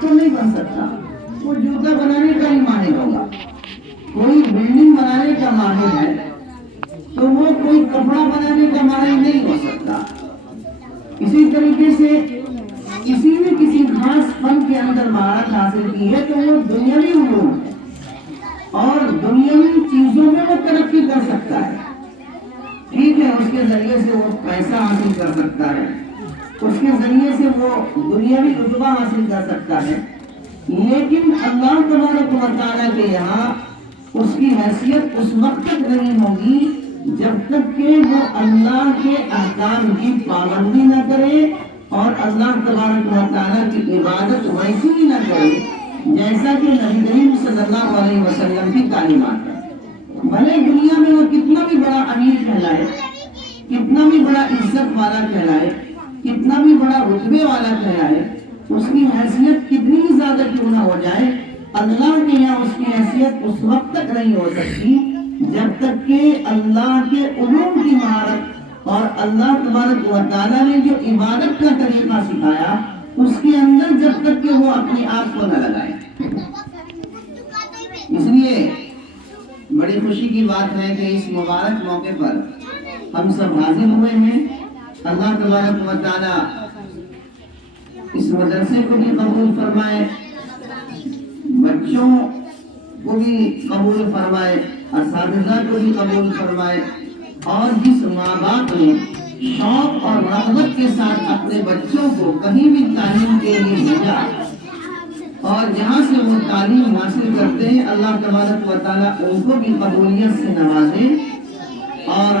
तो नहीं बन सकता। वो जूता बनाने का ही माहिर होगा। कोई बिल्डिंग बनाने का माहिर है तो वो कोई कपड़ा बनाने का माहिर नहीं हो सकता। इसी तरीके से किसी ने किसी खास फन के अंदर महारत हासिल की है तो वो दुनियावी उलूम है और दुनियावी चीजों में वो तरक्की कर सकता है। ठीक है, उसके जरिए से वो पैसा हासिल कर सकता है, उसके जरिए से वो दुनियावी रुतबा हासिल कर सकता है, लेकिन अल्लाह तबारक व तआला के यहाँ उसकी हैसियत उस वक्त तक नहीं होगी जब तक कि वो अल्लाह के अहकाम की पाबंदी न करे और अल्लाह तबारक व तआला की इबादत वैसी ही न करे जैसा कि नबी करीम सल्लल्लाहु अलैहि वसल्लम की तालीमात है। भले दुनिया में वो कितना भी बड़ा अमीर कहलाए, कितना भी बड़ा इज्जत वाला कहलाए, कितना भी बड़ा रुतबे वाला कहलाए, उसकी हैसियत कितनी ही ज्यादा क्यों ना हो जाए, अल्लाह के यहाँ उसकी हैसियत उस वक्त तक नहीं हो सकती जब तक कि अल्लाह के उलूम की महारत और अल्लाह तबारक व तआला ने जो इबादत का तरीका सिखाया उसके अंदर जब तक कि वो अपनी आँख को न लगाए। इसलिए बड़ी खुशी की बात है कि इस मुबारक मौके पर हम सब हाजिर हुए हैं। अल्लाह तबारक व तआला इस मदरसे को भी कबूल फरमाए, बच्चों को भी कबूल फरमाए, असातिज़ा को भी कबूल फरमाए और जिस माँ बाप ने शौक और रग़बत के साथ अपने बच्चों को कहीं भी तालीम के लिए भेजा और जहाँ से वो तालीम हासिल करते हैं, अल्लाह तबारक व तआला उनको भी कबूलियत से नवाजे। और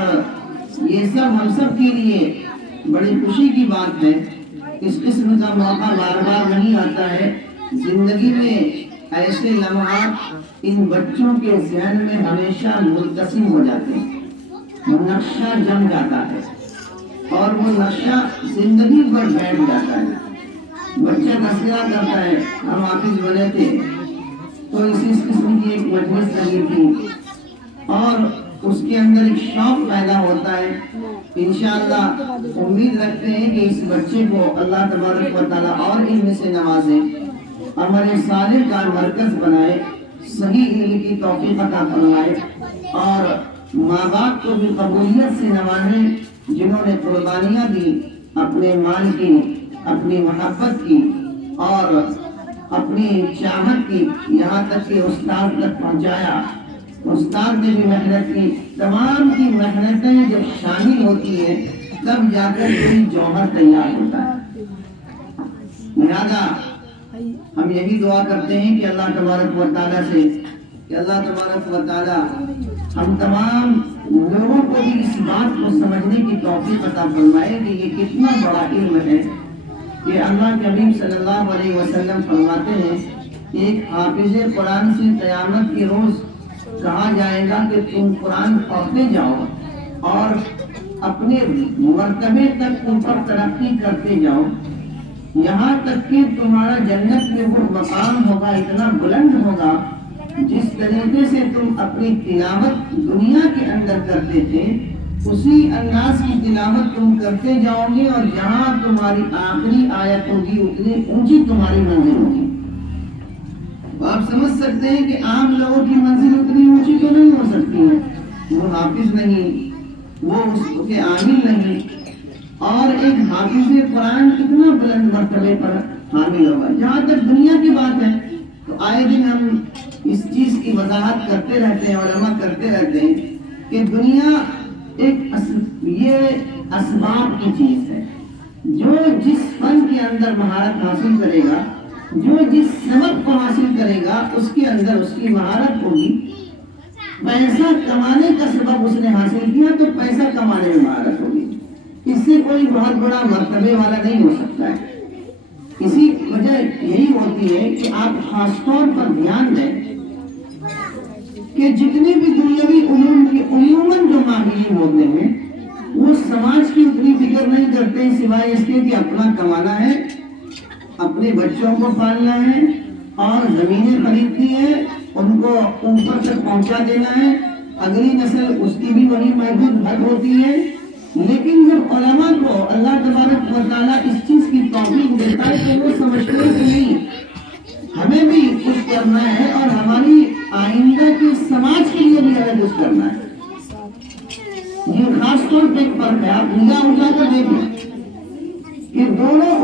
ये सब हम सब के लिए बड़ी खुशी की बात है। इस किस्म का मौका बार बार नहीं आता है। जिंदगी में ऐसे लम्हात इन बच्चों के ज़हन में हमेशा मुल्तसिम हो जाते हैं, नक्शा जम जाता है और वो नक्शा जिंदगी भर बैठ जाता है। बच्चा तस्करा करता है, हम हाफिज बने थे तो इस किस्म की एक मजलिस लगी थी और उसके अंदर एक शौक पैदा होता है। इंशाअल्लाह उम्मीद रखते हैं कि इस बच्चे को अल्लाह तबारक व तआला और इल्म से नवाजे, हमारे साले का मरकज बनाए, सही इल्म की तौफीक अता फरमाए और माँ बाप को भी कबूलियत से नवाजे जिन्होंने कुर्बानियाँ दी अपने माल की, अपनी मोहब्बत की और अपनी चाहत की, यहाँ तक कि उस्ताद तक पहुँचाया। उस्ताद ने भी मेहनत की। तमाम की मेहनतें जब शामिल होती है तब जाकर कोई जौहर तैयार होता है। लिहाजा हम यही दुआ करते हैं कि अल्लाह तबारक व तआला से कि अल्लाह तबारक व तआला हम तमाम लोगों को भी इस बात को समझने की तौफीक अता फरमाए कि ये कितना बड़ा इल्म है कि अल्लाह के हबीब सल्लल्लाहु अलैहि वसल्लम फरमाते हैं एक हाफिज़ कुरान से क़यामत के रोज़ कहा जाएगा कि तुम कुरान पढ़ते जाओ और अपने मर्तबे तक ऊपर तरक्की करते जाओ, यहाँ तक कि तुम्हारा जन्नत में वो मकाम होगा, इतना बुलंद होगा जिस तरीके से तुम अपनी तिलावत दुनिया के अंदर करते थे उसी अंदाज की तिलावत तुम करते जाओगे और जहाँ तुम्हारी आखिरी आयत होगी उतनी ऊंची तुम्हारी मंजिल होगी। आप समझ सकते हैं कि आम लोगों की मंजिल उतनी ऊंची तो नहीं हो सकती है। वो हाफिज नहीं, वो उसके आमिल नहीं और एक हाफिज कुरान कितना बुलंद मर्तबे पर हामिल होगा। जहाँ तक दुनिया की बात है तो आए दिन हम इस चीज की वजाहत करते रहते हैं, उलमा करते रहते हैं कि दुनिया एक ये असबाब की चीज है। जो जिस फन के अंदर महारत हासिल करेगा, जो जिस सबक को हासिल करेगा उसके अंदर उसकी महारत होगी। पैसा कमाने का सबक उसने हासिल किया तो पैसा कमाने में महारत होगी। इससे कोई बहुत बड़ा मर्तबे वाला नहीं हो सकता है। इसी वजह यही होती है कि आप खासतौर पर ध्यान दें कि जितने भी दुनियावी उलूम के उमूमन जो माहिरीन होते हैं वो समाज की उतनी फिक्र नहीं करते सिवाय इसके कि अपना कमाना है, अपने बच्चों को पालना है और जमीनें खरीदनी है, उनको ऊपर तक पहुंचा देना है, अगली नस्ल उसकी भी वही महदूद हद होती है। लेकिन जब उलमा को अल्लाह तबारक व तआला इस चीज की तौफीक देता है तो वो समझते हैं कि नहीं کرنا ہے اور ہماری آئندہ کے سماج کے لیے بھی اویئرنیس کرنا ہے. یہ خاص طور پہ ایک فرق ہے. آپ نگاہ اٹھا کر دیکھیں کہ دونوں